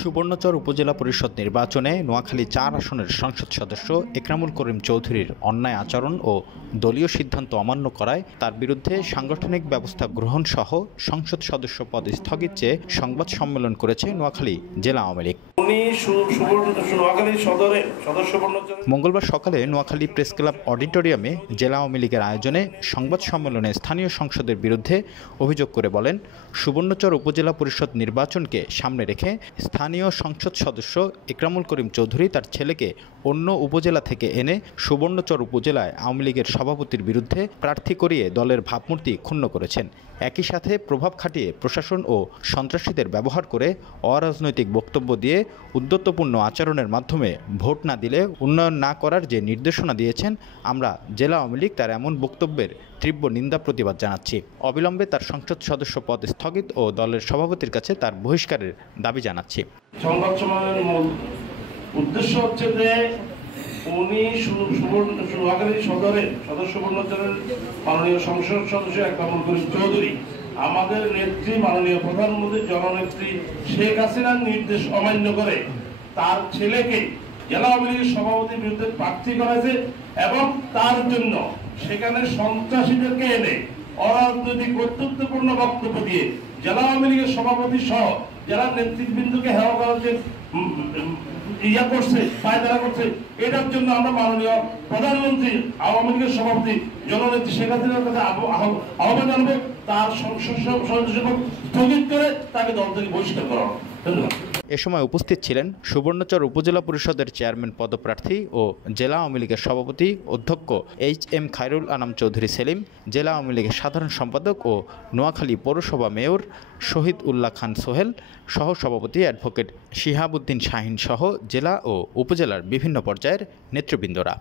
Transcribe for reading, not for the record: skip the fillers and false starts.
সুবর্ণচর উপজেলা পরিষদ নির্বাচনে নোয়াখালী ৪ আসনের সংসদ সদস্য একরামুল করিম চৌধুরীর অন্যায় আচরণ ও দলীয় সিদ্ধান্ত অমান্য করায় তার বিরুদ্ধে সাংগঠনিক ব্যবস্থা গ্রহণ সহ সংসদ সদস্য পদ স্থগিত চেয়ে সংবাদ সম্মেলন করেছে নোয়াখালী জেলা আওয়ামী লীগ। মঙ্গলবার সকালে নোয়াখালী প্রেস ক্লাব অডিটোরিয়ামে জেলা আওয়ামী লীগের আয়োজনে সংবাদ সম্মেলনে স্থানীয় সংসদের বিরুদ্ধে অভিযোগ করে বলেন, সুবর্ণচর উপজেলা পরিষদ নির্বাচনকে সামনে রেখে স্থানীয় সংসদ সদস্য একরামুল করিম চৌধুরী তার ছেলেকে অন্য উপজেলা থেকে এনে সুবর্ণচর উপজেলায় আওয়ামী লীগের সভাপতির বিরুদ্ধে প্রার্থী করিয়ে দলের ভাবমূর্তি ক্ষুণ্ণ করেছেন। একই সাথে প্রভাব খাটিয়ে প্রশাসন ও সন্ত্রাসীদের ব্যবহার করে অরাজনৈতিক বক্তব্য দিয়ে উদ্যতপূর্ণ আচরণের মাধ্যমে ভোট না দিলে উন্নয়ন না করার যে নির্দেশনা দিয়েছেন, আমরা জেলা আওয়ামী লীগ তার এমন বক্তব্যের তীব্র নিন্দা প্রতিবাদ জানাচ্ছি। অবিলম্বে তার সংসদ সদস্য পদ স্থগিত ও দলের সভাপতির কাছে তার বহিষ্কারের দাবি জানাচ্ছি। সংবাদ সম্মেলনের মূল উদ্দেশ্য হচ্ছে যে উনি নোয়াখালী সদরের সদস্য সুবর্ণচরের মাননীয় সংসদ সদস্য একরামুল করিম চৌধুরী আমাদের নেত্রী মাননীয় প্রধানমন্ত্রী জননেত্রী শেখ হাসিনার নির্দেশ অমান্য করে তার ছেলেকে জেলা আওয়ামী লীগের সভাপতির বিরুদ্ধে প্রার্থী করেছে এবং তার জন্য সেখানে সন্ত্রাসীদেরকে এনে অরাজনৈতিক কর্তৃত্বপূর্ণ বক্তব্য দিয়ে জেলা আওয়ামী লীগের সভাপতি সহ জেলা নেতৃবৃন্দকে হেয় করার যে করছে পায়তারা করছে, এটার জন্য আমরা মাননীয় প্রধানমন্ত্রী আওয়ামী লীগের সভাপতি জননেত্রী শেখ হাসিনার কাছে আহ্বান জানাবো তার সংসদ সদস্য স্থগিত করে তাকে দল থেকে বহিষ্কার করা। ধন্যবাদ। এ সময় উপস্থিত ছিলেন সুবর্ণচর উপজেলা পরিষদের চেয়ারম্যান পদপ্রার্থী ও জেলা আওয়ামী লীগের সভাপতি অধ্যক্ষ HM খায়রুল আনাম চৌধুরী সেলিম, জেলা আওয়ামী লীগের সাধারণ সম্পাদক ও নোয়াখালী পৌরসভা মেয়র শহীদ উল্লাহ খান সোহেল, সহ সভাপতি অ্যাডভোকেট শিহাবুদ্দিন শাহিন সহ জেলা ও উপজেলার বিভিন্ন পর্যায়ের নেতৃবৃন্দরা।